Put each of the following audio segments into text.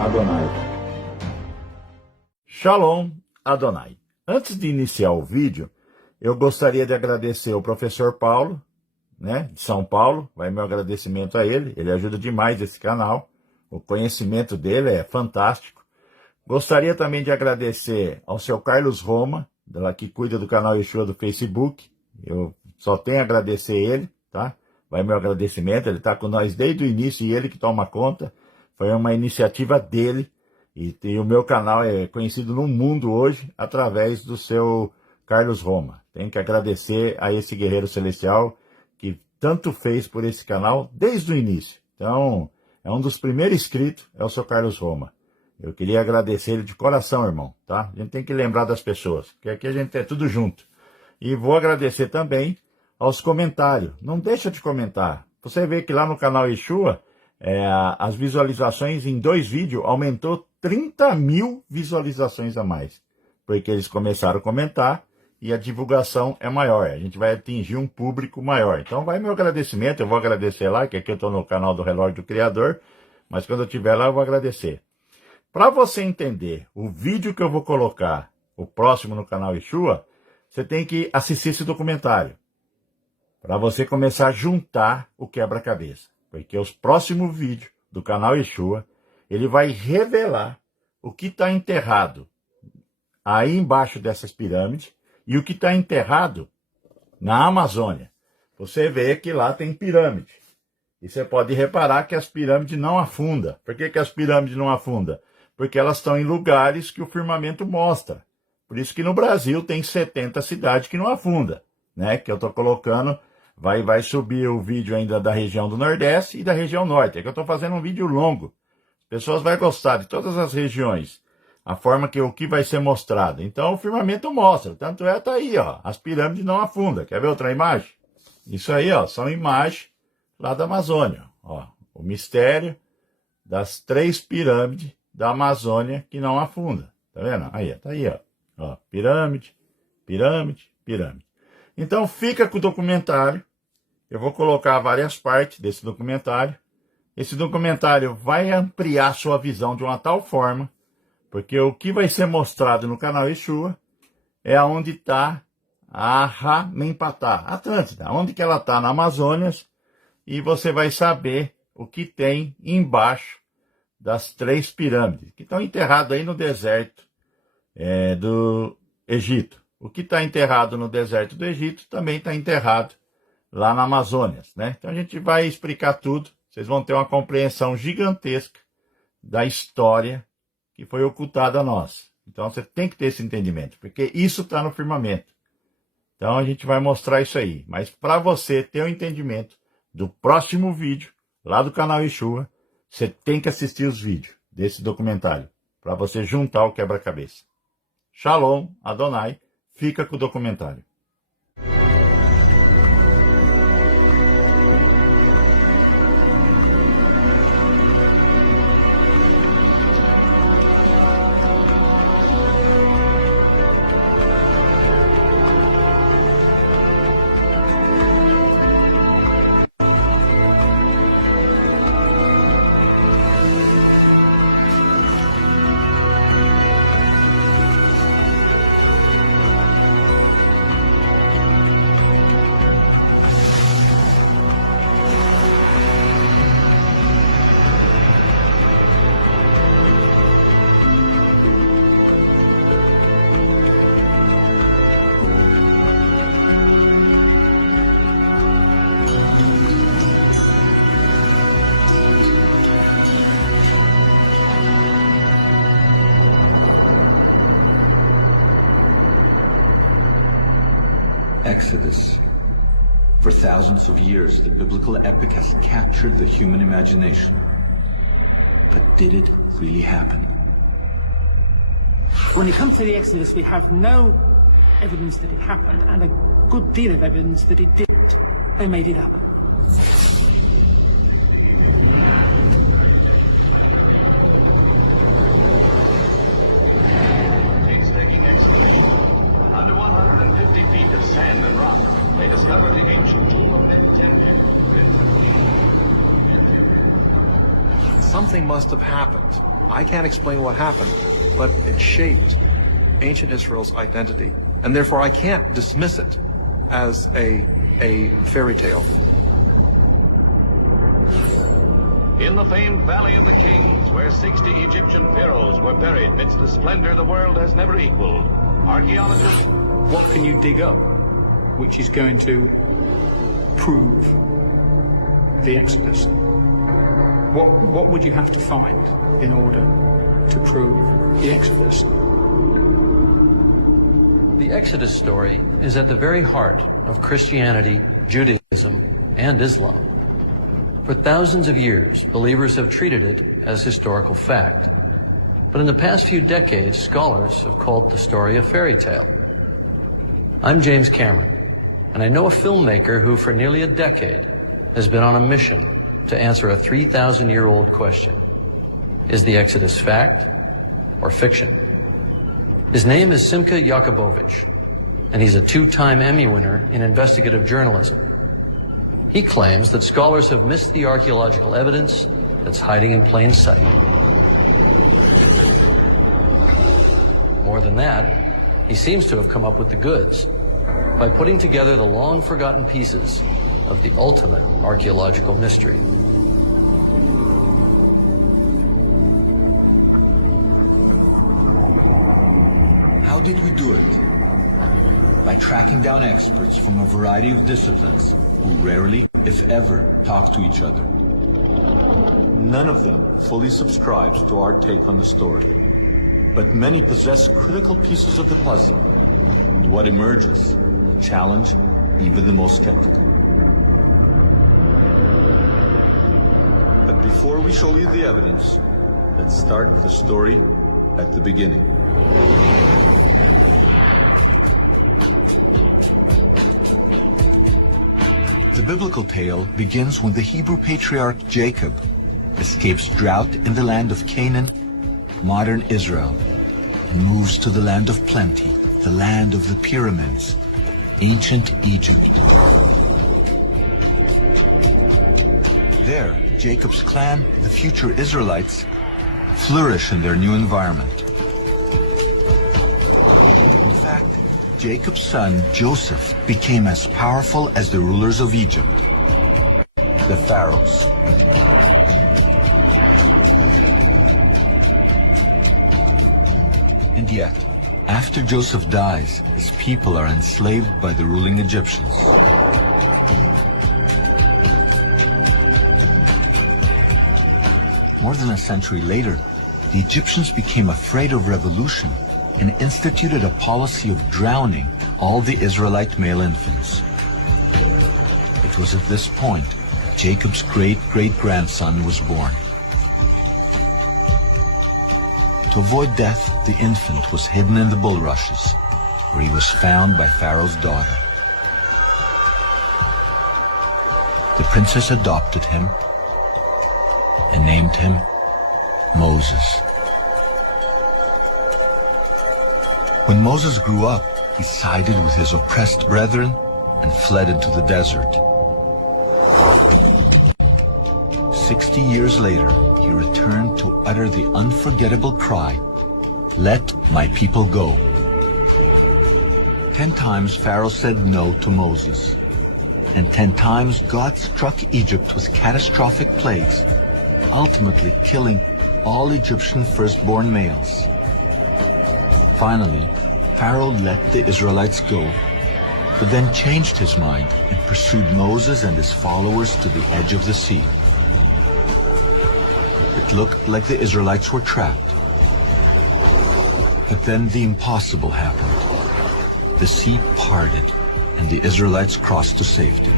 Adonai. Shalom Adonai. Antes de iniciar o vídeo, eu gostaria de agradecer ao professor Paulo, de São Paulo. Vai meu agradecimento a ele. Ele ajuda demais esse canal. O conhecimento dele é fantástico. Gostaria também de agradecer ao seu Carlos Roma, que cuida do canal Yeshua do Facebook. Eu só tenho a agradecer ele, tá? Vai meu agradecimento. Ele está com nós desde o início e ele que toma conta. Foi uma iniciativa dele. E o meu canal é conhecido no mundo hoje através do seu Carlos Roma. Tenho que agradecer a esse guerreiro celestial que tanto fez por esse canal desde o início. Então, é um dos primeiros inscritos, é o seu Carlos Roma. Eu queria agradecer ele de coração, irmão, tá? A gente tem que lembrar das pessoas, porque aqui a gente é tudo junto. E vou agradecer também aos comentários. Não deixa de comentar. Você vê que lá no canal Yeshua, as visualizações em 2 vídeos aumentou 30 mil visualizações a mais. Porque eles começaram a comentar e a divulgação é maior. A gente vai atingir um público maior. Então vai meu agradecimento, eu vou agradecer lá, que aqui eu estou no canal do Relógio do Criador. Mas quando eu estiver lá eu vou agradecer. Para você entender o vídeo que eu vou colocar, o próximo no canal Yeshua, você tem que assistir esse documentário. Para você começar a juntar o quebra-cabeça. Porque os próximos vídeos do canal Yeshua, ele vai revelar o que está enterrado aí embaixo dessas pirâmides e o que está enterrado na Amazônia. Você vê que lá tem pirâmide. E você pode reparar que as pirâmides não afundam. Por que as pirâmides não afundam? Porque elas estão em lugares que o firmamento mostra. Por isso que no Brasil tem 70 cidades que não afundam, que eu estou colocando, vai subir o vídeo ainda da região do Nordeste e da região Norte. É que eu estou fazendo um vídeo longo. As pessoas vão gostar de todas as regiões, a forma que o que vai ser mostrado. Então o firmamento mostra, tanto tá aí, ó, as pirâmides não afundam. Quer ver outra imagem? Isso aí, ó, são imagens lá da Amazônia, ó, o mistério das 3 pirâmides da Amazônia que não afunda. Tá vendo? Aí, tá aí, ó, pirâmide, pirâmide, pirâmide. Então fica com o documentário. Eu vou colocar várias partes desse documentário. Esse documentário vai ampliar sua visão de uma tal forma, porque o que vai ser mostrado no canal Yeshua é onde está a Ramempatá, Atlântida, onde que ela está na Amazônia, e você vai saber o que tem embaixo das 3 pirâmides, que estão enterradas aí no deserto do Egito. O que está enterrado no deserto do Egito também está enterrado lá na Amazônia, Então a gente vai explicar tudo. Vocês vão ter uma compreensão gigantesca da história que foi ocultada a nós. Então você tem que ter esse entendimento, porque isso está no firmamento. Então a gente vai mostrar isso aí. Mas para você ter o entendimento do próximo vídeo, lá do canal Yeshua, você tem que assistir os vídeos desse documentário, para você juntar o quebra-cabeça. Shalom, Adonai, fica com o documentário. Exodus. For thousands of years, the biblical epic has captured the human imagination. But did it really happen? When it comes to the Exodus, we have no evidence that it happened, and a good deal of evidence that it didn't. They made it up. Painstaking excavation. Under 150 feet of sand and rock, they discovered the ancient tomb of Ententemir. Something must have happened. I can't explain what happened, but it shaped ancient Israel's identity, and therefore I can't dismiss it as a fairy tale. In the famed Valley of the Kings, where 60 Egyptian pharaohs were buried midst a splendor the world has never equaled, archaeologists... What can you dig up which is going to prove the Exodus? What would you have to find in order to prove the Exodus? The Exodus story is at the very heart of Christianity, Judaism, and Islam. For thousands of years, believers have treated it as historical fact. But in the past few decades, scholars have called the story a fairy tale. I'm James Cameron, and I know a filmmaker who for nearly a decade has been on a mission to answer a 3,000-year-old question. Is the Exodus fact or fiction? His name is Simcha Jakubowicz, and he's a two-time Emmy winner in investigative journalism. He claims that scholars have missed the archaeological evidence that's hiding in plain sight. More than that, he seems to have come up with the goods by putting together the long-forgotten pieces of the ultimate archaeological mystery. How did we do it? By tracking down experts from a variety of disciplines who rarely, if ever, talk to each other. None of them fully subscribes to our take on the story, but many possess critical pieces of the puzzle. What emerges will challenge even the most skeptical. But before we show you the evidence, let's start the story at the beginning. The biblical tale begins when the Hebrew patriarch Jacob escapes drought in the land of Canaan, modern Israel, and moves to the land of plenty, the land of the pyramids, ancient Egypt. There, Jacob's clan, the future Israelites, flourish in their new environment. In fact, Jacob's son, Joseph, became as powerful as the rulers of Egypt, the pharaohs. And yet, after Joseph dies, his people are enslaved by the ruling Egyptians. More than a century later, the Egyptians became afraid of revolution and instituted a policy of drowning all the Israelite male infants. It was at this point that Jacob's great-great-grandson was born. To avoid death, the infant was hidden in the bulrushes, where he was found by Pharaoh's daughter. The princess adopted him and named him Moses. When Moses grew up, he sided with his oppressed brethren and fled into the desert. 60 years later, he returned to utter the unforgettable cry, "Let my people go." 10 times Pharaoh said no to Moses, and 10 times God struck Egypt with catastrophic plagues, ultimately killing all Egyptian firstborn males. Finally, Pharaoh let the Israelites go, but then changed his mind and pursued Moses and his followers to the edge of the sea. It looked like the Israelites were trapped. But then the impossible happened. The sea parted, and the Israelites crossed to safety.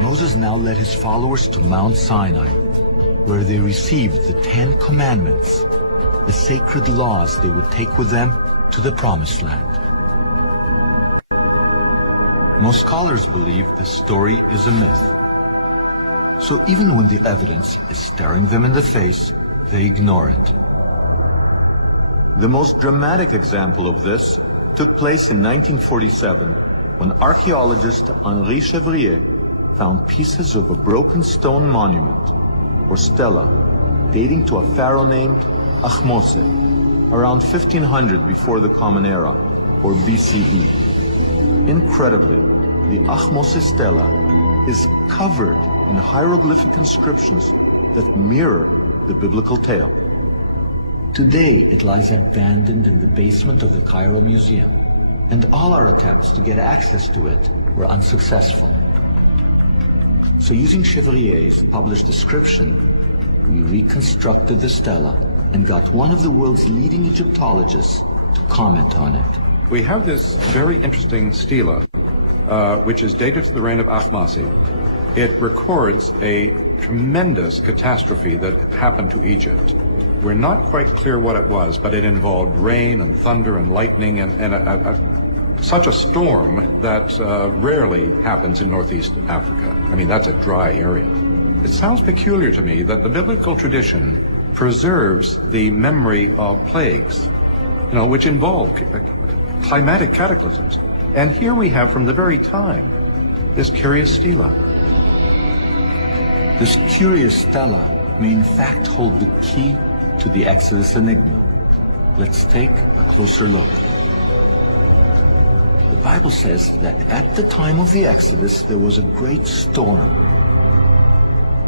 Moses now led his followers to Mount Sinai, where they received the 10 Commandments, the sacred laws they would take with them to the Promised Land. Most scholars believe this story is a myth. So even when the evidence is staring them in the face, they ignore it. The most dramatic example of this took place in 1947 when archaeologist Henri Chevrier found pieces of a broken stone monument or stela, dating to a pharaoh named Ahmose, around 1500 before the Common Era, or BCE. Incredibly, the Ahmose stela is covered in hieroglyphic inscriptions that mirror the biblical tale. Today, it lies abandoned in the basement of the Cairo Museum, and all our attempts to get access to it were unsuccessful. So using Chevrier's published description, we reconstructed the stela and got one of the world's leading Egyptologists to comment on it. We have this very interesting stela, which is dated to the reign of Ahmose. It records a tremendous catastrophe that happened to Egypt. We're not quite clear what it was, but it involved rain and thunder and lightning and such a storm that rarely happens in Northeast Africa. I mean, that's a dry area. It sounds peculiar to me that the biblical tradition preserves the memory of plagues, which involve climatic cataclysms. And here we have, from the very time, this curious stela. This curious stela may in fact hold the key to the Exodus enigma. Let's take a closer look. The Bible says that at the time of the Exodus, there was a great storm.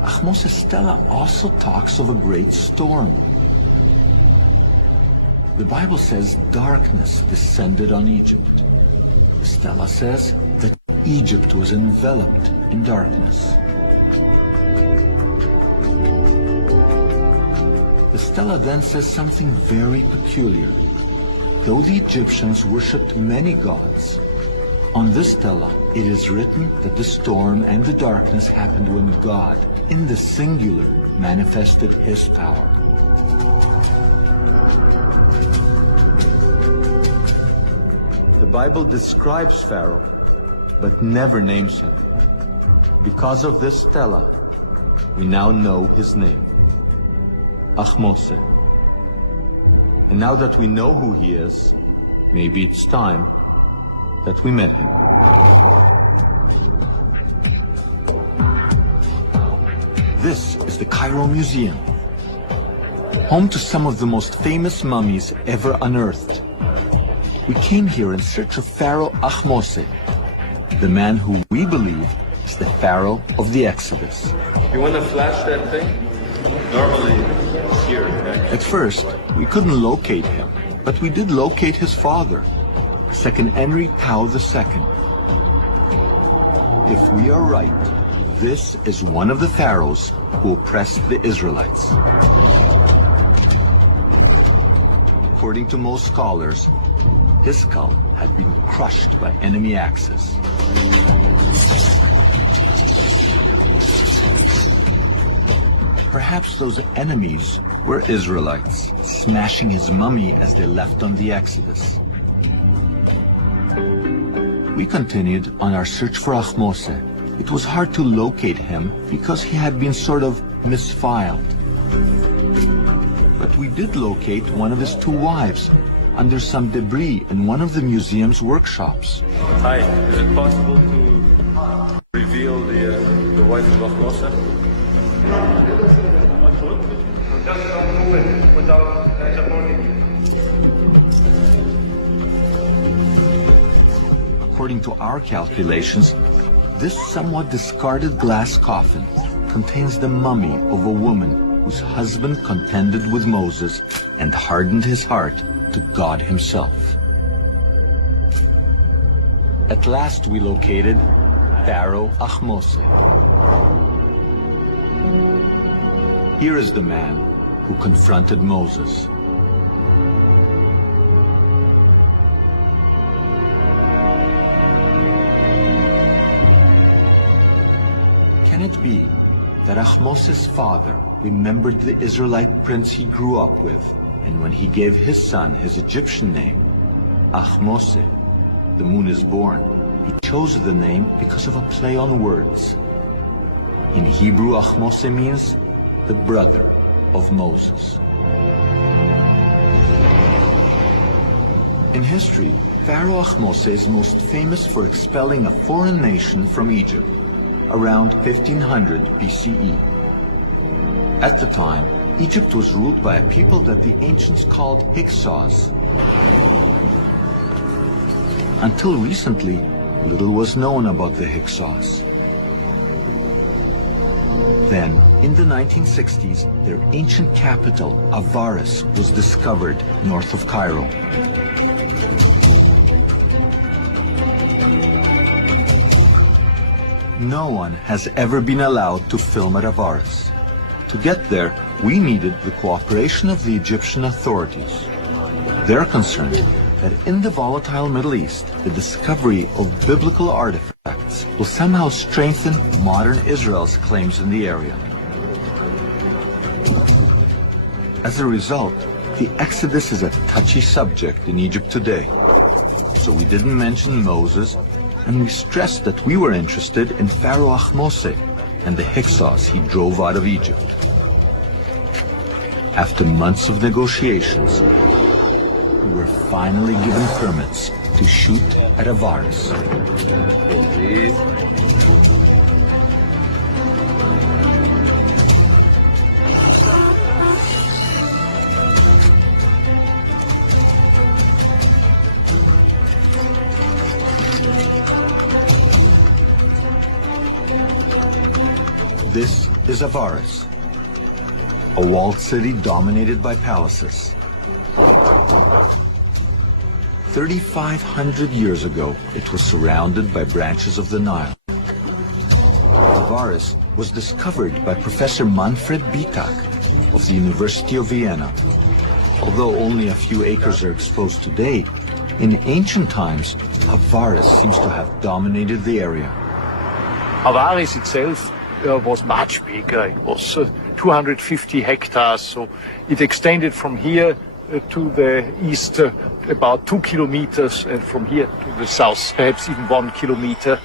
Ahmose's stela also talks of a great storm. The Bible says darkness descended on Egypt. The stela says that Egypt was enveloped in darkness. The stela then says something very peculiar. Though the Egyptians worshipped many gods, on this stela it is written that the storm and the darkness happened when God, in the singular, manifested his power. The Bible describes Pharaoh, but never names him. Because of this stela, we now know his name, Ahmose. And now that we know who he is, maybe it's time that we met him. This is the Cairo Museum, home to some of the most famous mummies ever unearthed. We came here in search of Pharaoh Ahmose, the man who we believe is the Pharaoh of the Exodus. You want to flash that thing? Normally, it's here. At first, we couldn't locate him, but we did locate his father, Second Henry Tao II. If we are right, this is one of the pharaohs who oppressed the Israelites. According to most scholars, his skull had been crushed by enemy axes. Perhaps those enemies were Israelites, smashing his mummy as they left on the Exodus. We continued on our search for Ahmose. It was hard to locate him because he had been sort of misfiled. But we did locate one of his two wives under some debris in one of the museum's workshops. Hi, is it possible to reveal the wife of Ahmose? Just don't move it without the morning. According to our calculations, this somewhat discarded glass coffin contains the mummy of a woman whose husband contended with Moses and hardened his heart to God himself. At last we located Pharaoh Ahmose. Here is the man who confronted Moses. Can it be that Ahmose's father remembered the Israelite prince he grew up with, and when he gave his son his Egyptian name, Ahmose, the moon is born, he chose the name because of a play on words. In Hebrew, Ahmose means the brother of Moses. In history, Pharaoh Ahmose is most famous for expelling a foreign nation from Egypt around 1500 BCE. At the time, Egypt was ruled by a people that the ancients called Hyksos. Until recently, little was known about the Hyksos. Then, in the 1960s, their ancient capital, Avaris, was discovered north of Cairo. No one has ever been allowed to film at Avaris. To get there, we needed the cooperation of the Egyptian authorities. They're concerned that in the volatile Middle East, the discovery of biblical artifacts will somehow strengthen modern Israel's claims in the area. As a result, the Exodus is a touchy subject in Egypt today. So we didn't mention Moses, and we stressed that we were interested in Pharaoh Ahmose and the Hyksos he drove out of Egypt. After months of negotiations, we were finally given permits to shoot at Avaris. This is Avaris, a walled city dominated by palaces. 3,500 years ago, it was surrounded by branches of the Nile. Avaris was discovered by Professor Manfred Bitak of the University of Vienna. Although only a few acres are exposed today, in ancient times, Avaris seems to have dominated the area. Avaris itself was much bigger. It was 250 hectares, so it extended from here to the east about 2 kilometers, and from here to the south perhaps even 1 kilometer.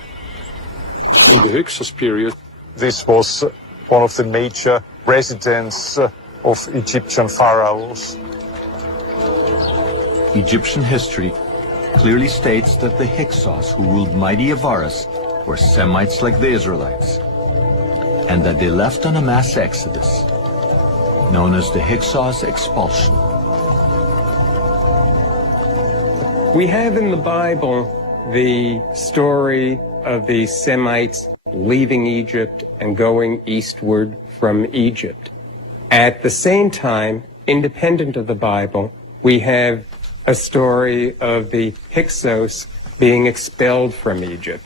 In the Hyksos period, this was one of the major residences of Egyptian pharaohs. Egyptian history clearly states that the Hyksos who ruled mighty Avaris were Semites like the Israelites, and that they left on a mass exodus, known as the Hyksos expulsion. We have in the Bible the story of the Semites leaving Egypt and going eastward from Egypt. At the same time, independent of the Bible, we have a story of the Hyksos being expelled from Egypt.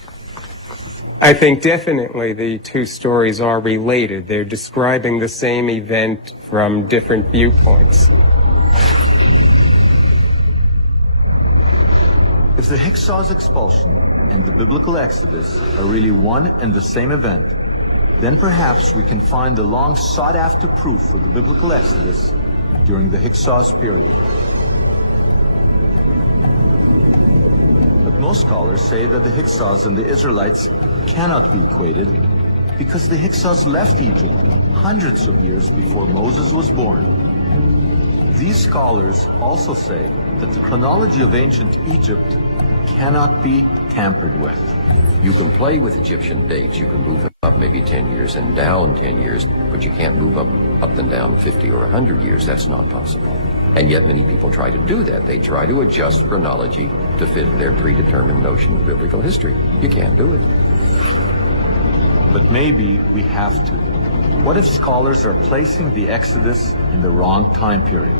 I think definitely the two stories are related. They're describing the same event from different viewpoints. If the Hyksos expulsion and the biblical Exodus are really one and the same event, then perhaps we can find the long sought-after proof for the biblical Exodus during the Hyksos period. But most scholars say that the Hyksos and the Israelites cannot be equated because the Hyksos left Egypt hundreds of years before Moses was born. These scholars also say that the chronology of ancient Egypt cannot be tampered with. You can play with Egyptian dates. You can move up maybe 10 years and down 10 years, but you can't move up and down 50 or 100 years. That's not possible. And yet many people try to do that. They try to adjust chronology to fit their predetermined notion of biblical history. You can't do it. But maybe we have to. What if scholars are placing the Exodus in the wrong time period?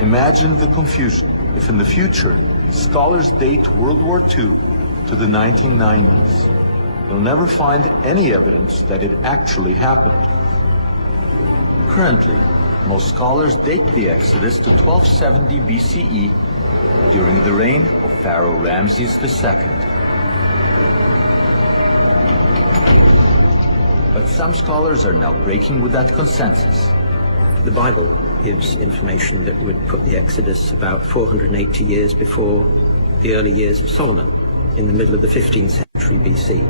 Imagine the confusion if in the future scholars date World War II to the 1990s. They'll never find any evidence that it actually happened. Currently, most scholars date the Exodus to 1270 BCE during the reign of Pharaoh Ramses II. But some scholars are now breaking with that consensus. The Bible gives information that would put the Exodus about 480 years before the early years of Solomon, in the middle of the 15th century BC.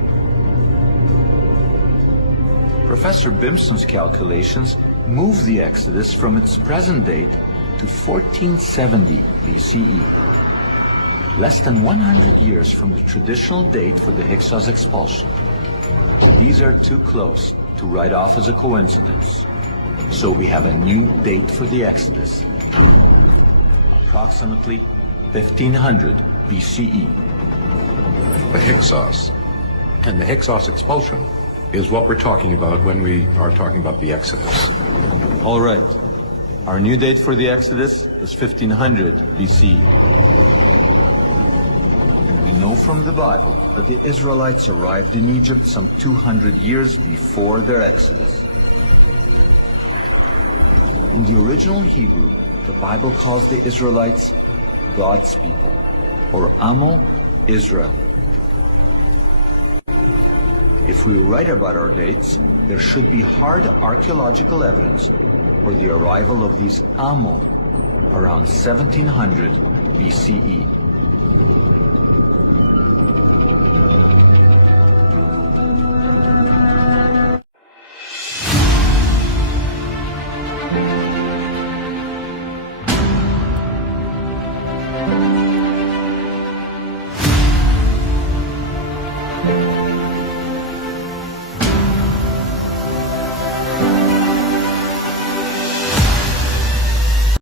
Professor Bimson's calculations move the Exodus from its present date to 1470 BCE, less than 100 years from the traditional date for the Hyksos expulsion. These are too close to write off as a coincidence. So we have a new date for the Exodus. Approximately 1500 BCE. The Hyksos. And the Hyksos expulsion is what we're talking about when we are talking about the Exodus. All right. Our new date for the Exodus is 1500 BCE. We know from the Bible that the Israelites arrived in Egypt some 200 years before their Exodus. In the original Hebrew, the Bible calls the Israelites God's people, or Amo Israel. If we write about our dates, there should be hard archaeological evidence for the arrival of these Amo around 1700 BCE.